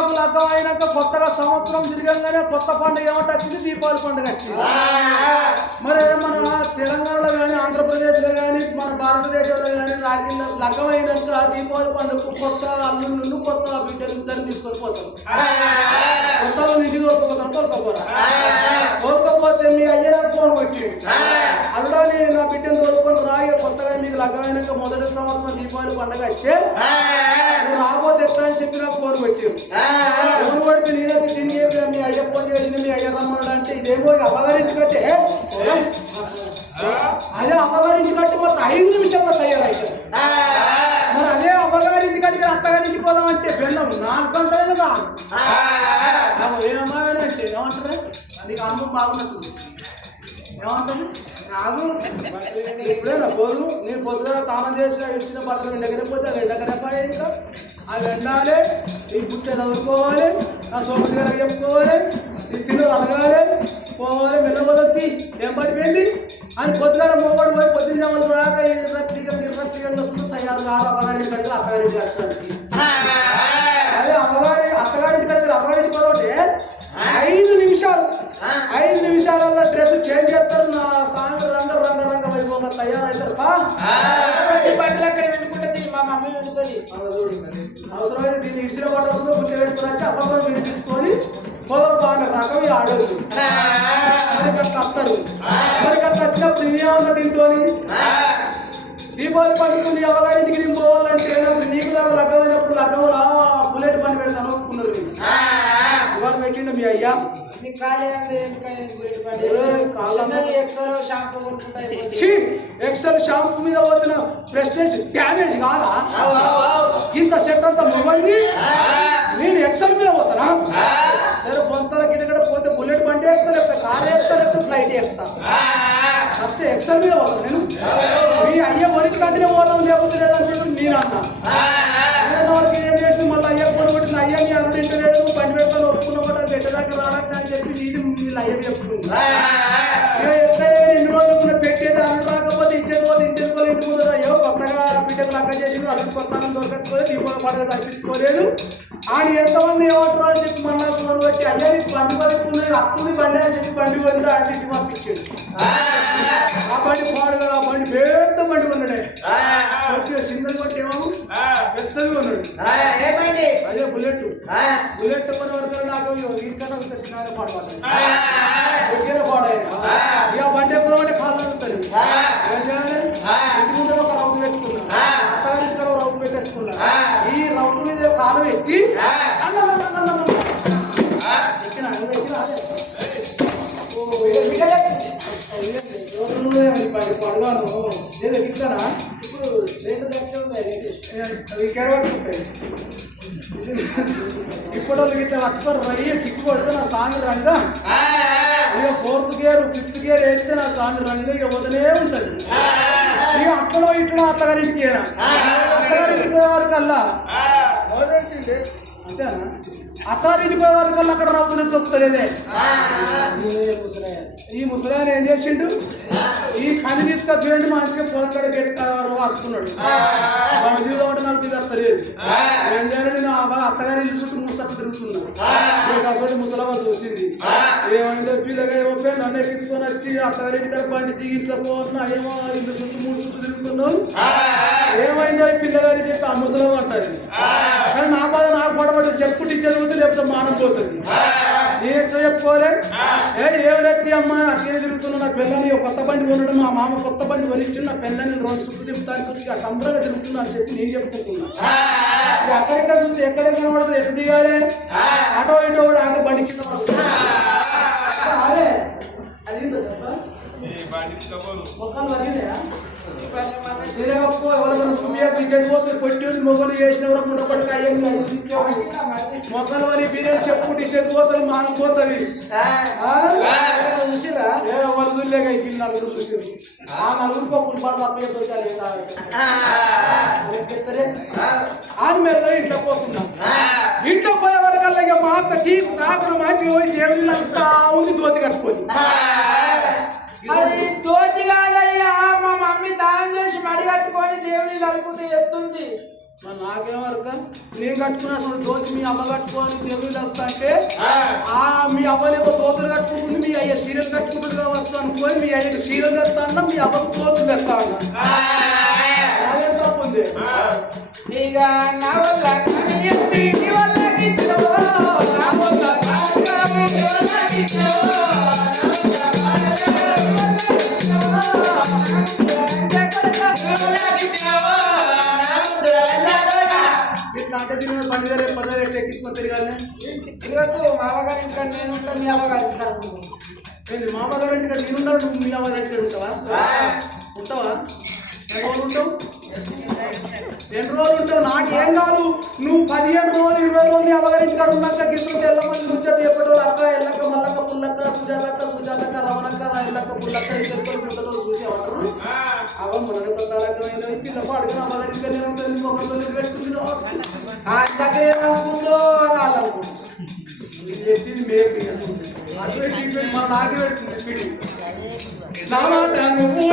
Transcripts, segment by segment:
నాకు లగ్గం అయినాక కొత్తగా సంవత్సరం తిరగంగానే కొత్త పండుగ ఏమంటే వచ్చింది, దీపావళి పండుగ వచ్చింది. మరి మన తెలంగాణలో కానీ ఆంధ్రప్రదేశ్లో కానీ మన భారతదేశంలో కానీ రాగిల్లో లగ్గం అయినాక దీపావళి పండుగకు కొత్త అల్లుళ్ళు కొత్త బిడ్డలు ఇద్దరు తీసుకొని పోతారు. కొత్తలో నిధి కోరుకోపోతాను, కోరుకోకపోతే మీ అయ్యగారు ఫోన్ కొట్టి అల్లుడాని నా బిడ్డను కోరుకొని రాయి కొత్తగా మీకు లగ్గం అయినాక మొదటి సంవత్సరం దీపావళి పండుగ వచ్చే రాబోతే ఎట్లా అని చెప్పి నాకు ఫోన్ పెట్టి ఫోన్ కొడితే నేనైతే తిరిగి మీ అయ్య ఫోన్ చేసింది, మీ అయ్య రమ్మన్నాడు అంటే ఇదేమో అమ్మగారింటి కట్టే అదే అమ్మగారింటి కట్టి మొత్తం 5 నిమిషాల్లో తయారైతే మరి అదే అమ్మగారింటి కట్టి అత్తగారింటికి పోదామంటే బెల్లం 4 గంటలు కాదు. ఏమమ్మగానే అంటే ఏమంటారు, నీకు అనుభవం బాగున్నట్టుంది ఏమంటుంది నాకు ఎప్పుడైనా పోదు. నేను పొద్దుగా తానం చేసిన ఇచ్చిన బట్టలు ఎండగకపోతే అది ఎండగనపాలి, ఇంకా అది ఎండాలి, ఈ పుట్టే చదువుకోవాలి, నా సోమతి గారు చెప్పుకోవాలి, ఈ తిల్లు అడగాలి, పోవాలి, మెల్లబొద్ది ఏం పడిపోయింది అని పొద్దుగా మొక్కడు పోయి పొద్దున్న వాళ్ళు రాక నిర్రక్తిగా వస్తుంది తయారు కాదు. అమ్మగారింటి కడితే అత్తగారింటి కట్టడానికి అదే అత్తగారింటి కడితే అమ్మగారింటి పోతే 5 నిమిషాలు 5 నిమిషాలలో డ్రెస్ చేంజ్ చేస్తారు. నా సాంగ్ రంగ వైభవంగా తయారవుతారు. బట్టలు అక్కడ వెనుకుంటుంది, మా మమ్మీ వెనుకొని అవసరమైతే దీన్ని ఇచ్చిన బట్టలు గుర్తు పెట్టుకుని వచ్చి అబ్బా మీరు తీసుకొని పొలం బాగా రకం ఆడవచ్చు. మరి అట్లా వస్తారు. మరి అట్లా వచ్చినప్పుడు నేనేమన్నా దీంతో దీపావళి పండుగ ఎవగారింటికి నేను పోవాలంటే నీకు దాకా లగ్గమైనప్పుడు లగ్గంలో బుల్లెట్ పని పెడతాను ఒప్పుకున్నారు. ఇవాళ పెట్టిండు మీ అయ్యా ఎక్సెల్ షాంపూ మీద పోతున్న ప్రెస్టేజ్ డ్యామేజ్ కాదా? ఇంత సెట్ అంతా మొబైల్ని నేను ఎక్సెల్ మీద పోతానా? లేదా కొంత గిడగడ పోతే బుల్లెట్ బండి ఎక్కుతా, లేకపోతే కార్ ఎక్కుతా, లేకపోతే ఫ్లైట్ ఎక్కుతా, లేకపోతే ఎక్సెల్ మీద పోతాను నేను. మీ అయ్య వరికి కంటినే పోతాం, లేకపోతే లేదని చెప్పి నేను అన్నా. వాళ్ళకి ఏం చేసి మళ్ళీ అయ్య కొనుగొట్టిన అయ్యని అప్పుడు ఇంటలేదు బండి పెడతాను ఒప్పుకున్న కూడా బిడ్డ దగ్గర రాడని అని చెప్పి నీది వీళ్ళు అయ్య చెప్పుకుంది. ఎట్లయినా 2 రోజులు పెట్టేది అల్లు రాకపోతే ఇంటికి పోతే ఇంటి ముందు అయ్యో కొత్తగా బిడ్డకు లగ్గ చేసి అల్లు కొత్త దొరకచ్చుకోలేదు, దీపావళి పండుగ తప్పించుకోలేదు అని ఎంతమంది ఏమంటారు అని చెప్పి మళ్ళీ కొను వచ్చి అయ్యా నీకు బండి పడుతుంది అప్పుడు బండి అని చెప్పి బండి పొంది అంటే ఇంటికి పంపించాడు. ఆ బండి పాడు కదా, ఆ బండి పెద్ద బండి ఉన్నాడే సింగల్ కొట్టి ఏమో పెద్దగా ఉన్నాడు. అదే బుల్లెట్ కొన్ని వరకు నాకు ఇంకన్నా చిన్న పాడవాలి దగ్గర పాడైనా ఇక బండి ఎప్పుడు అంటే కాళ్ళు అందుతుంది. ఏం చేయాలి, ఇంటి ముందు ఒక రౌండ్ పెట్టుకున్నా, అత్తగారి ఇక్కడ రౌండ్ పెట్టేసుకున్నా, ఈ రౌండ్ మీద కాలు పెట్టి పడగాను ఏదో ఎక్కిస్తానా ఇప్పుడు ఇప్పుడు ఇట్లా వస్తారు రయ్య కిక్కు పడితే నా సాంగ్ రంగా ఇక 4th గేర్ 5th గేర్ వేస్తే నా సాంగ్ రంగా ఇక వదిలే ఉంటుంది. ఇక అక్కడో ఇట్లా అత్తగారింటికి అత్తగారింటికి పోయే వరకు అల్లా అంతేనా? అత్తారింటికి పోయే వరకు అక్కడ రవ్వులు దొక్కుతలేదే. ఈ ముసలాయన ఏం చేసిండు, ఈ కని తీసుకొచ్చేయండి మంచిగా పొలం కడ పెట్టుకున్నాడు వాడు జీవితం నాకు తీదస్తలేదు. ఏం చేయాలి, నేను అత్తగారి ఇల్లు చుట్టూ ముసలు తిరుగుతున్నా. అసలు ముసలమ్మ చూసింది, ఏమైందో పిల్లగా ఏమో నన్ను ఎక్కించుకొని వచ్చి అత్తగారింటి కడ బండి దిగి ఇంట్లో పోతున్నా, ఏమో ఇల్లు చుట్టూ 3 చుట్టూ తిరుగుతున్నావు, ఏమైందో ఈ పిల్లగారి చెప్పి ఆ ముసలమ్మ అంటది. కానీ నా బాధ నాకు పడబడి చెప్పుకుంటే జరుగుతుంది, లేకపోతే మానం పోతుంది. నేను ఎట్లా చెప్పుకోవాలి, ఏం లేదు అమ్మ అట్లనే తిరుగుతున్నా, నా పిల్లని కొత్త బండి కొనడం మా మామ కొత్త బండి కొనిచ్చి నా పిల్లని 2 చుట్టూ తిప్పుతాను చుట్టూ సంబరంగా తిరుగుతున్నా అని చెప్పి నేను చెప్పుకుంటున్నా. అక్కడెక్కడ చూస్తే ఎక్కడ కనబడదు, ఎటు దిగాలి ఆటో ఇటో కూడా ఆటో బండి కింద అదే అది మొక్కలు తగ్గినాయా కొట్టి మొక్కలు చేసిన మొక్కలు అని బిర్యానీ చెప్పుకుంటే చెడిపోతుంది మానం పోతుంది. చూసిరా ఎవరు చూడలేక వీళ్ళు నలుగురు చూసారు, ఆ నలుగురికి ఆమె మీద ఇంట్లో పోతున్నాం. ఇంట్లో పోయే వరకల్లా ఇక మా అక్క చీపు కాకుండా మంచిగా పోయి దేవుళ్ళు అంతా ఉంది దోతి కట్టుకోవచ్చు. అది దోతి కాదయ్యా, మా మమ్మీ దానం చేసి మడి కట్టుకొని దేవుని కలుపుతూ ఎత్తుంది. మరి నాకేమరక నేను కట్టుకున్నా అసలు దోతి మీ అమ్మ కట్టుకోని దేవుడు వస్తా అంటే మీ అవ్వనేమో దోతులు కట్టుకుంటుంది మీ అయ్య సీరియల్ కట్టుకుంటుంది కావచ్చు అనుకోని మీ అయ్యకి సీరియల్ తెస్తా అన్నా మీ అవ్వకు దోతులు తెస్తా అన్నా అదేం తప్పుంది ఇక నా వల్ల నీ వల్ల ఇచ్చినవో, నా వల్ల నీ వల్ల ఇచ్చినవో, అంటే దీని పండుగ రేపు పదవి ఎట్లా ఎక్కించుకొని తిరగాలి ఈరోజు మామగారి ఇంటికాడ నేను ఉంటా, మీ అమ్మగారి ఇంటికాడ నువ్వు. ఏంది మామగారు ఇంటికాడ నేనున్నాడు నువ్వు మీ అమ్మ ఇంటికాడ ఉంటావా ఉంటావా ఎన్ని రోజులు ఉంటావు ఎన్ని రోజులు ఉంటావు నాకేం కాదు నువ్వు 15 రోజులు 20 రోజులు నీ అమ్మగారి ఇంటికాడ ఉన్నాక గిసుకుంటే ఎల్లమని ముచ్చట చెప్పేటోళ్ళు అక్క ఎల్లక్క మల్లక్క పుల్లక్క సుజాతక్క రమణక్క ఎల్లక్క పుల్లక్క ఇద్దరు ముట్టలు చూసేవాళ్ళు అవ మొదటి కొత్త రకమైన పిల్లలు అడిగిన అమ్మగారి ఇంటికాడ ఉంటుంది ఒకరితో పెట్టుకుంది అంతకే ఏమనుకుందో అని అనుకుంటుంది. చెప్పింది మేపి అదే ట్రీట్మెంట్ మన నాకే పెడుతుంది స్పీడ్ నా మాట నువ్వు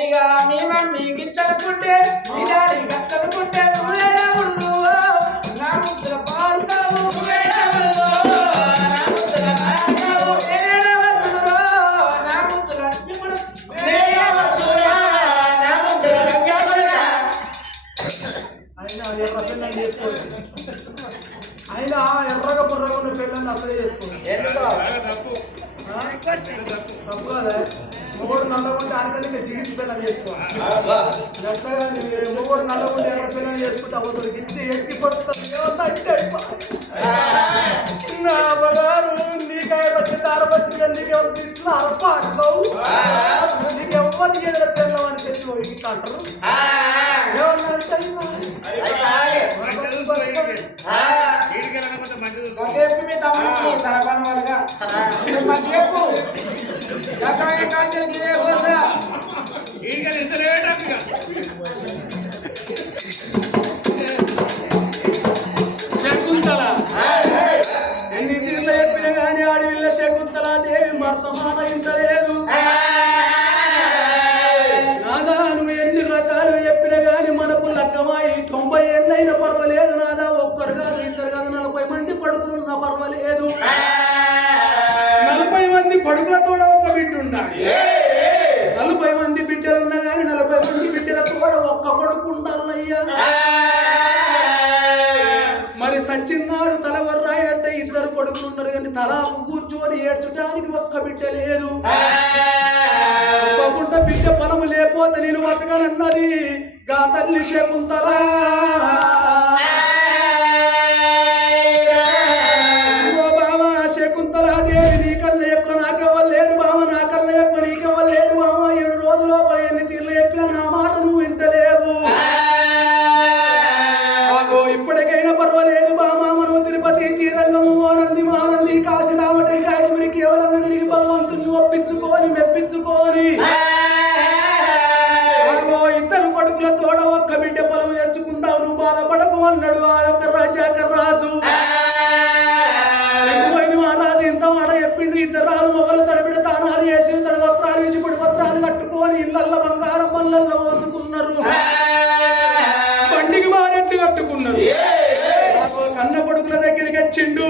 ఇక మీ మమ్మీ గిట్టనుకుంటే మీ డాడీ గట్టనుకుంటే నువ్వేడా ఉండు, నా ముద్దుల పాడుతావు నేనేడా వద్దురా, నా ముద్దుల ఇప్పుడు అయినా ఏ ప్రసంగం చేసుకోండి అయినా ఎర్రగా బుర్రగా ఉన్న పిల్లల్ని అసలే చేసుకోండి తప్పు కదా మొగోడు నల్లగుంటే ఆనకలిక జీవిత పిల్లలు చేసుకోవాలి ఎట్లా మొగోడు నల్లగుంటే ఎర్ర పిల్లలు చేసుకుంటే అవ్వదు గిట్టి ఎత్తి పడుతుంది నా అమ్మగారు నీకాయ వచ్చి తారపచ్చి నీకెవరు తీసుకున్నా అరప అంటావు నీకెవ్వరికి ఎదురు పిల్లలు అని చెప్పి ఇట్లా అంటారు చెప్పి మీ తమ్ముడికి తన పని వాళ్ళగా మంచి చెప్పు రకమైన కాంచెలు గిరే పోసా శకుంతల ఎన్ని తిరుగులు చెప్పినా కానీ ఆడవిల్ల శకుంతల దేవి వర్తమాన ఇంటలేదు నాదా నువ్వు ఎన్ని రకాలు చెప్పినా కానీ మనకు లక్కమాయి 90 ఏళ్ళైనా పర్వాలేదు నాదా ఒక్కరు కాదు ఇద్దరు కాదు 40 మంది కొడుకులున్నా పర్వాలేదు 40 మంది కొడుకులతో ఒక బిడ్డ ఉండాలి 40 మంది బిడ్డలు ఉన్నా కానీ 40 మంది బిడ్డలతో కూడా ఒక్క కొడుకు ఉండాలయ్యా మరి సచ్చిన్నాడు తలవర్రాయి అంటే ఇద్దరు కొడుకులు ఉన్నారు కానీ తలాపు కూర్చొని ఏడ్చడానికి ఒక్క బిడ్డ లేదు తప్పకుండా బిడ్డ పొలము లేకపోతే నేను బతకనన్నది గా తల్లి శకుంతలా ఓ బావా శకుంతలాదేవి నీకన్నా ఎక్కువ నాకెవ్వలేదు బావ నాకన్నా ఎక్కువ నీకెవ్వలేదు బావ 7 రోజుల్లో 15 తీర్లు చెప్పినా నా మాట నువ్వు వింటలేవు ఇప్పటికైనా పర్వాలేదు బామా మనం తిరుపతి శ్రీరంగము ఆనంది మానంది కాశీ రావటం కాయమని కేవలం తిరిగి భగవంతుని ఒప్పించుకొని మెప్పించుకొని ఇద్దరు కొడుకుల తోడ ఒక్క బిడ్డ పొలం తెచ్చుకుంటావు నువ్వు బాధపడకు అన్నాడు ఆ యొక్క రాజాకర్ రాజు మహారాజు ఇంత మాట చెప్పింది ఇద్దరు మొగలు తడిపిడ తానాలు చేసి తన వస్త్రాలు వేసి పొడి వస్త్రాలు కట్టుకొని ఇళ్ళల్లో బంగారం పళ్ళల్లో మోసుకున్నారు బండికి బారెట్లు కట్టుకున్నారు కన్న కొడుకుల దగ్గరికి వచ్చిండు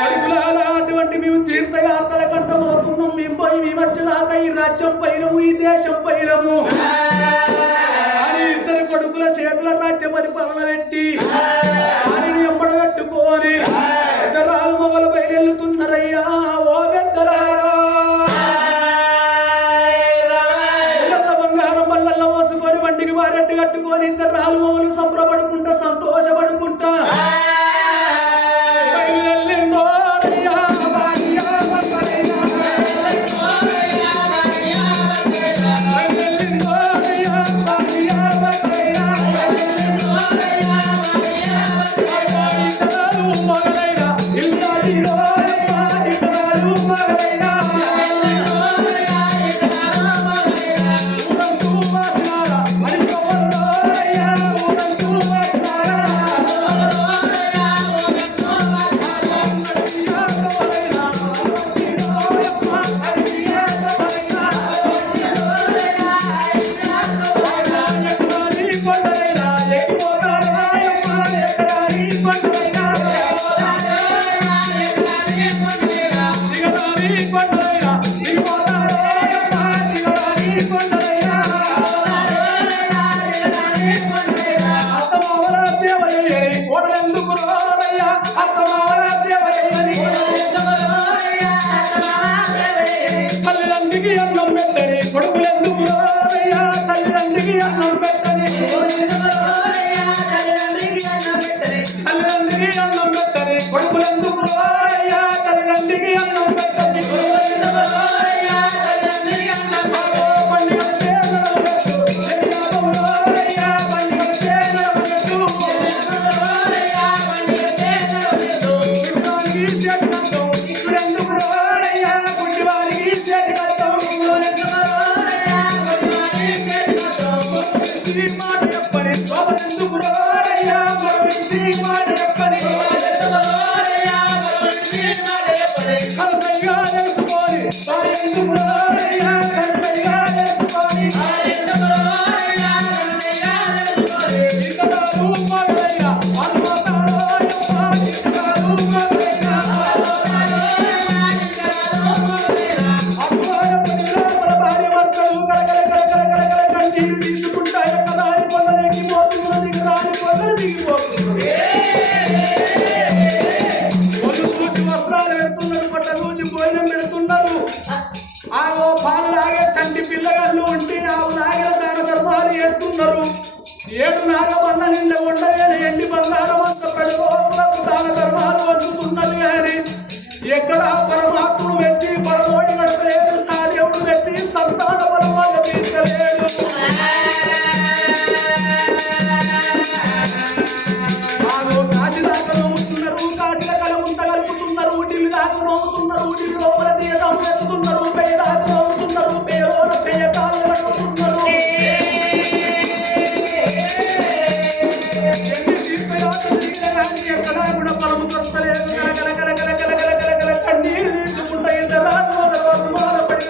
కొడుకులారా అటువంటి మేము తీర్థయాత్రల కంట మోతున్నాం మేము పోయి మేము వచ్చేదాకా ఈ రాజ్యం పైరము ఈ దేశం పైరము అని ఇద్దరు కొడుకుల చేతుల రాజ్య పరిపాలన పెట్టి వారిని ఎంబడ కట్టుకోని ఇద్దరు మొగలు బయలుతున్నారయ్యా ఓ పెద్దరారా బంగారం పళ్ళల్లో మోసుకొని బండికి బారెట్టు కట్టుకొని ఇద్దరు మొగలు సంబరపడుకుంటా సంతోషపడుకుంటా తల్లిదండ్రికి అన్నం పెట్టని కొడుకులెందుకు రారయ్యా తల్లిదండ్రికి అన్నం పెట్టని తల్లిదండ్రికి అన్నం పెట్టని కొడుకులెందుకు రారయ్యా తల్లిదండ్రికి అన్నం పెట్టని ఏడు నాగబండ నిండా ఉండలేని ఎండి బంగారం అంత ప్రజలకు దాన ధర్మాలు వంచుతున్నారు కానీ ఎక్కడ పరమాత్ముడు వెచ్చి పరమోడి గడపలేడు సాదేవుడు వెచ్చి సంతాన బలం వల్ల తీర్చలేడు కాశీ దాకా నవ్వుతున్నారు కాశీల కలముంత కలుపుతున్నారు ఊటిని దాకా నవ్వుతున్నారు ఊటిని లోపల తీయడం పెడుతున్నారు పేయ దాకా నవ్వుతున్నారు పేరోల పేయ కాళ్ళు కట్టుతున్నారు ఎక్కడా కూడా పరము కొస్తలేదు కన్నీరు తీసుకుంటా పడి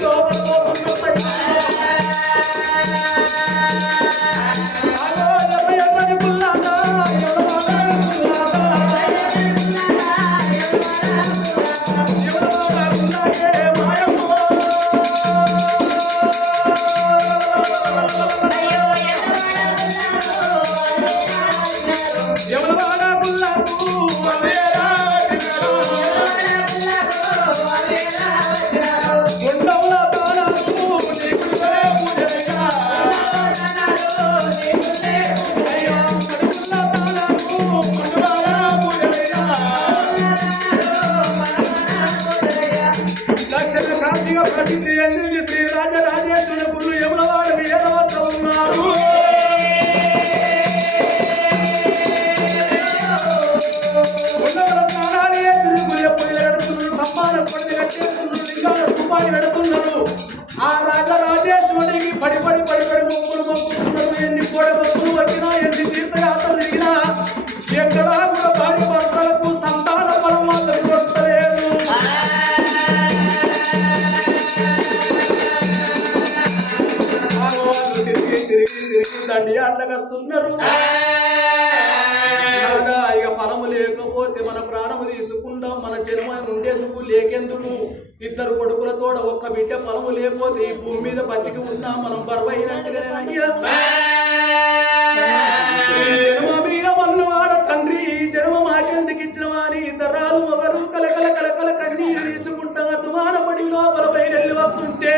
ప్రసిద్ధి చెందింది శ్రీ రాజరాజేశ్వర గురు యమునవాడ వీరవస్త ఉన్నారు ఆ రాజరాజేశ్వరికి పడి మొక్కులు మొక్కుతున్నారు ఎన్ని కోడ మొక్కులు వచ్చినా ఎన్ని తీర్థయాత్రలు తిరిగినా ఎక్కడా కూడా భార్య భర్తలకు సంతాన బలం వాళ్ళకి వస్తలేదు తిరిగి దండి అడ్డగస్తున్నారు ఇక ఫలము లేకపోతే మన ప్రాణము తీసుకుంటాం మన జన్మ ఉండేందుకు లేకెందుకు ఇద్దరు కొడుకులతోడ ఒక్క బిడ్డ ఫలము లేకపోతే ఈ భూమి మీద బతికి ఉన్నా మనం బరువైనట్టుగానే జన్మ మీద మన్నువాడ తండ్రి ఈ జన్మ మాకెందుకు ఇచ్చిన వారి ఇద్దరాలు మొగలు కలకల కన్నీరు తీసుకుంటా తుమానపడి లోపల బయలు వస్తుంటే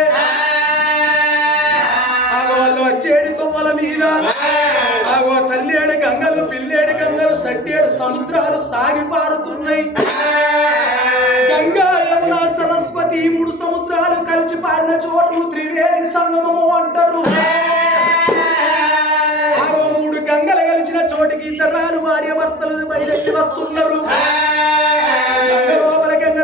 వాళ్ళు వచ్చేడు కొమ్మల మీద ఆగో తల్లేడు గంగలు పిల్లేడు గంగలు సట్టేడు సముద్రాలు సాగి పారుతున్నాయి గంగా యమున సరస్వతి మూడు సముద్రాలు కలిసి పారిన చోట్లు త్రివేణి సంగమము అంటారు ఆగో మూడు గంగలు కలిసిన చోటికి ఇద్దరు భార్య భర్తలు బయటకి వస్తున్నారు లోపల గంగ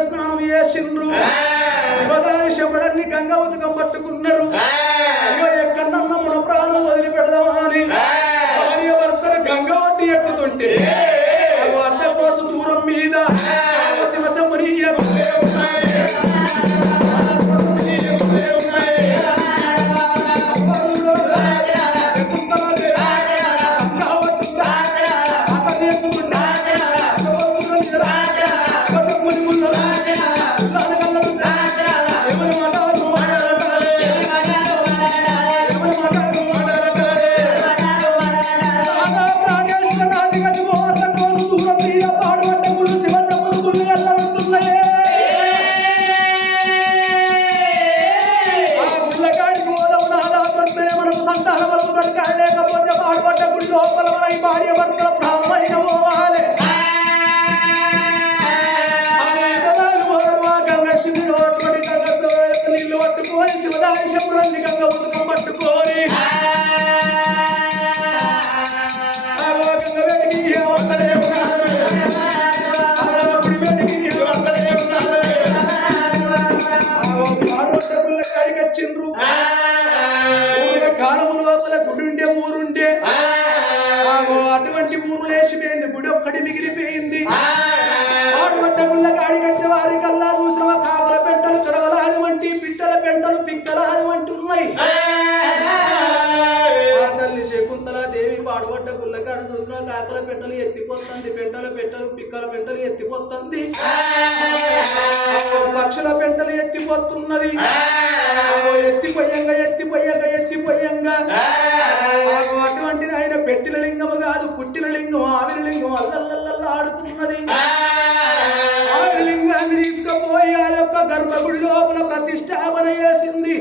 జింకల పెంటలు ఎత్తిపోతుంది పక్షుల పెంటలు ఎత్తిపోతున్నది ఎత్తిపోయంగా అటువంటిది ఆయన పెట్టిన లింగము కాదు పుట్టిన లింగం ఆవిరి లింగం అల్లల్లల్లా ఆడుతున్నది ఆవిరి లింగాన్ని తీసుకుపోయి ఆ యొక్క గర్భగుడి లోపల ప్రతిష్టాపన చేసింది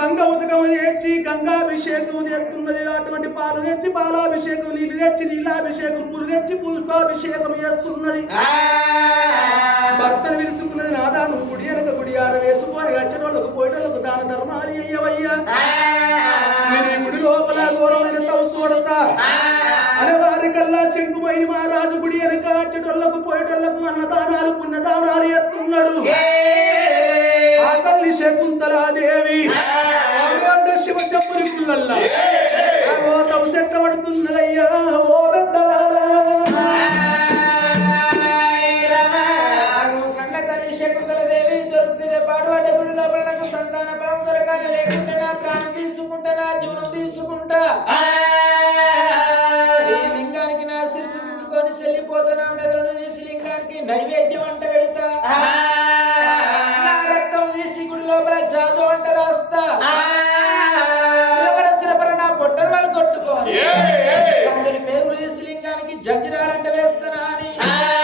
గంగ ఉదకము చేసి గంగాభిషేకం చేస్తున్నది అటువంటి పాలు తెచ్చి పాలాభిషేకం నీళ్ళు తెచ్చి నీళ్ళాభిషేకం పూలు తెచ్చి పుష్పాభిషేకం చేస్తున్నది భర్తను విలుసుకున్నది నాదాను గుడి వెనక గుడి ఆర వేసుకొని వచ్చేటోళ్ళకు పోయేటోళ్ళకు దాన ధర్మాలు అయ్యవయ్యా నేను గుడి లోపల గౌరవమైన చూడతా అనే వారి కల్లా శంకుపోయి మహారాజు గుడి వెనక వచ్చేటోళ్ళకు పోయేటోళ్ళకు అన్నదానాలు పుణ్యదానాలు ఎత్తున్నాడు ఆ తల్లి శకుంతలాదేవి శివ చెప్పుని పుల్లల్లా సెట్టబడుతున్నదయ్యా ఓ కన్న తల్లి శకుంతలదేవి దొరుకుతుంది పాడువాడ గుడి లోపల నాకు సంతాన బలం దొరకాలి లేకుంటే నా ప్రాణం తీసుకుంటా నా జీవనం తీసుకుంటా ఈ లింగానికి నా శిరసు గుద్దుకొని చెల్లిపోతున్నా మెదడు తీసి లింగానికి నైవేద్యం అంట పెడతా నా రక్తం తీసి గుడి లోపల జాదు అంట రాస్తా సిరపర నా పొట్టలు వాళ్ళు కొట్టుకోవాలి సందుని పేగులు తీసి లింగానికి జంజిరాలంట వేస్తున్నా అని